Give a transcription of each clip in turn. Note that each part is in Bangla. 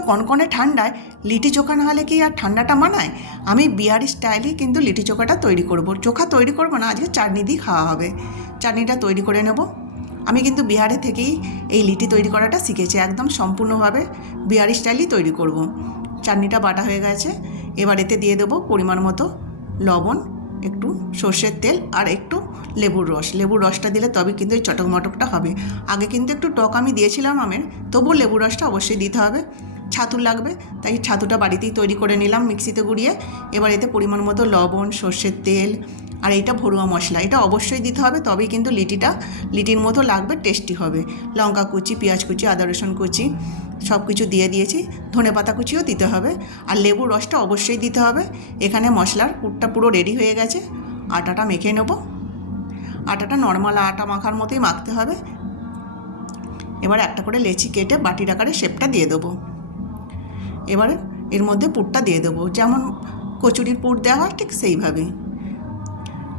কনকনে ঠান্ডায়, লিটি চোখা না হলে কি আর ঠান্ডাটা মানায়? আমি বিহারি স্টাইলেই কিন্তু লিটি চোখাটা তৈরি করব। চোখা তৈরি করব না, আজকে চাটনি দিয়ে খাওয়া হবে। চাটনিটা তৈরি করে নেব। আমি কিন্তু বিহারে থেকেই এই লিটি তৈরি করাটা শিখেছি, একদম সম্পূর্ণভাবে বিহারি স্টাইলই তৈরি করব। চাটনিটা বাটা হয়ে গেছে। এবার এতে দিয়ে দেবো পরিমাণ মতো লবণ, একটু সর্ষের তেল আর একটু লেবুর রস। লেবুর রসটা দিলে তবে কিন্তু এই চটক মটকটা হবে। আগে কিন্তু একটু টক আমি দিয়েছিলাম আমের তবু লেবুর রসটা অবশ্যই দিতে হবে। ছাতু লাগবে। তাই ছাতুটা বাড়িতেই তৈরি করে নিলাম মিক্সিতে গুঁড়িয়ে। এবার এতে পরিমাণ মতো লবণ, সর্ষের তেল আর এইটা ভরুয়া মশলা। এটা অবশ্যই দিতে হবে, তবেই কিন্তু লিটিটা, লিটির মতো লাগবে, টেস্টি হবে। লঙ্কা কুচি, পেঁয়াজ কুচি, আদা রসুন কুচি, সব কিছু দিয়ে দিয়েছি। ধনে পাতা কুচিও দিতে হবে। আর লেবুর রসটা অবশ্যই দিতে হবে। এখানে মশলার পুরটা পুরো রেডি হয়ে গেছে। আটাটা মেখে নেব। আটাটা নর্মাল আটা মাখার মতোই মাখতে হবে। এবার একটা করে লেচি কেটে বাটির আকারে শেপটা দিয়ে দেবো। এবারে এর মধ্যে পুরটা দিয়ে দেবো। যেমন কচুরির পুর দেওয়া হয় ঠিক সেইভাবে।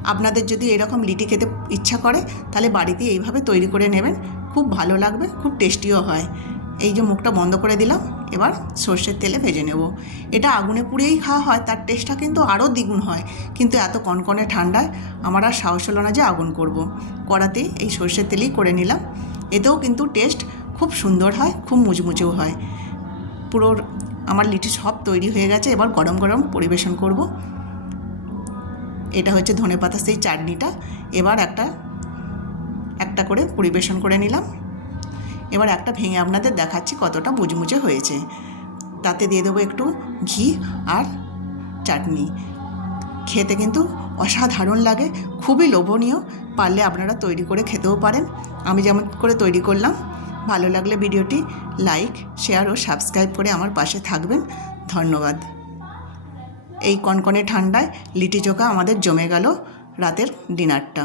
আপনাদের যদি এরকম লিটি খেতে ইচ্ছা করে, তাহলে বাড়িতে এইভাবে তৈরি করে নেবেন। খুব ভালো লাগবে, খুব টেস্টিও হয়। এই যে মুখটা বন্ধ করে দিলাম, এবার সর্ষের তেলে ভেজে নেব। এটা আগুনে পুড়েই খাওয়া হয়, তার টেস্টটা কিন্তু আরও দ্বিগুণ হয়। কিন্তু এত কনকনে ঠান্ডায় আমার আর সাহস হলো না যে আগুন করব। কড়াতেই এই সর্ষের তেলেই করে নিলাম। এতেও কিন্তু টেস্ট খুব সুন্দর হয়, খুব মুচমুচেও হয়। পুরো আমার লিটি সব তৈরি হয়ে গেছে, এবার গরম গরম পরিবেশন করব। এটা হচ্ছে ধনেপাতা সেই চাটনিটা, এবার একটা একটা করে পরিবেশন করে নিলাম। এবার একটা ভেঙে আপনাদের দেখাচ্ছি কতটা মুচমুচে হয়েছে। তাতে দিয়ে দেবো একটু ঘি আর চাটনি। খেতে কিন্তু অসাধারণ লাগে, খুবই লোভনীয়, পারলে আপনারা তৈরি করে খেতেও পারেন। আমি যেমন করে তৈরি করলাম ভালো লাগলে ভিডিওটি লাইক, শেয়ার ও সাবস্ক্রাইব করে আমার পাশে থাকবেন। ধন্যবাদ। এই কনকনে ঠান্ডায় লিটি চোখা আমাদের জমে গেল রাতের ডিনারটা।